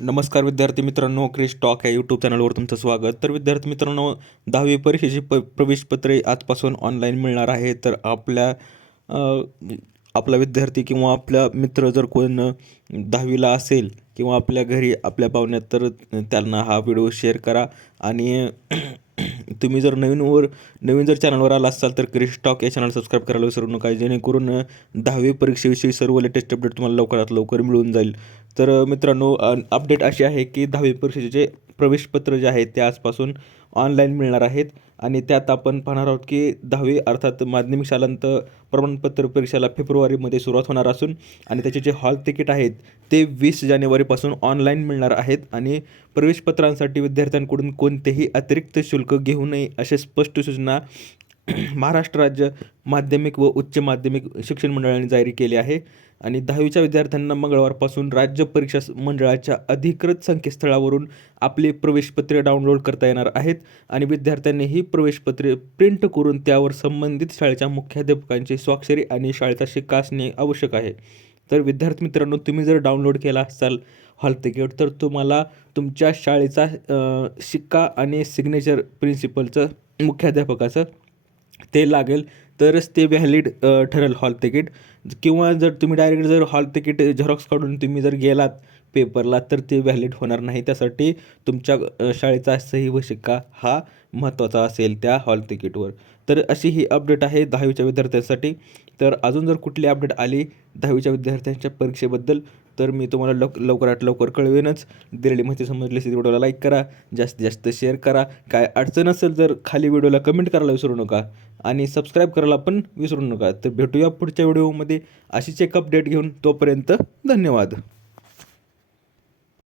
नमस्कार विद्यार्थी मित्रांनो, क्रिश टॉक या यूट्यूब चॅनलवर तुमचं स्वागत. तर विद्यार्थी मित्रांनो, 10वी परीक्षेची प्रवेशपत्रे आजपासून ऑनलाईन मिळणार आहे. तर अ, आपला विद्यार्थी किंवा आपला मित्र जर कोण 10वीला असेल किंवा आपल्या घरी आपल्या पाहुण्यात, तर त्यांना हा व्हिडिओ शेअर करा. आणि तुम्ही जर नवीन जर चॅनलवर आला असाल तर क्रिश टॉक या चॅनल सबस्क्राईब करायला विसरू नका, जेणेकरून 10वी परीक्षेविषयी सर्व लेटेस्ट अपडेट तुम्हाला लवकरात लवकर मिळून जाईल. तर मित्रांनो, अपडेट अशी आहे की 10वी परीक्षेचे प्रवेशपत्र जे आहेत ते आजपासून ऑनलाईन मिळणार आहेत. आणि त्यात आपण पाहणार आहोत की 10वी अर्थात माध्यमिक शालांत प्रमाणपत्र परीक्षेला फेब्रुवारीमध्ये सुरुवात होणार असून आणि त्याचे जे हॉल तिकीट आहेत ते 20 जानेवारीपासून ऑनलाईन मिळणार आहेत. आणि प्रवेशपत्रांसाठी विद्यार्थ्यांकडून कोणतेही अतिरिक्त शुल्क घेऊ नये असे स्पष्ट सूचना महाराष्ट्र राज्य माध्यमिक व उच्च माध्यमिक शिक्षण मंडळाने जारी केली आहे. आणि 10वीच्या विद्यार्थ्यांना मंगळवारपासून राज्य परीक्षा मंडळाच्या अधिकृत संकेतस्थळावरून आपली प्रवेशपत्रे डाउनलोड करता येणार आहेत. आणि विद्यार्थ्यांनी ही प्रवेशपत्रे प्रिंट करून त्यावर संबंधित शाळेच्या मुख्याध्यापकांची स्वाक्षरी आणि शाळेचा शिक्का असणे आवश्यक आहे. तर विद्यार्थी मित्रांनो, तुम्ही जर डाउनलोड केला असाल हॉल तिकीट, तर तुम्हाला तुमच्या शाळेचा शिक्का आणि सिग्नेचर प्रिन्सिपलचं, मुख्याध्यापकाचं ते लागेल, तरच ते व्हॅलिड ठरेल हॉल तिकीट. किंवा जर तुम्ही डायरेक्ट जर हॉल तिकीट झेरॉक्स काढून तुम्ही जर गेलात पेपरला, तर ते व्हॅलिड होणार नाही. त्यासाठी तुमच्या शाळेचा सही व शिक्का हा महत्त्वाचा असेल त्या हॉल तिकीटवर. तर अशी ही अपडेट आहे 10वीच्या विद्यार्थ्यांसाठी. तर अजून जर कुठली अपडेट आली 10वीच्या विद्यार्थ्यांच्या परीक्षेबद्दल, तर मी तुम्हाला लवकरात लवकर कळवेनच. दिलेली माहिती समजली असेल व्हिडिओला लाईक करा, जास्तीत जास्त शेअर करा. काय अडचण असेल तर खाली व्हिडिओला कमेंट करायला विसरू नका आणि सबस्क्राईब करायला पण विसरू नका. तर भेटूया पुढच्या व्हिडिओमध्ये अशीच एक अपडेट घेऊन. तोपर्यंत धन्यवाद.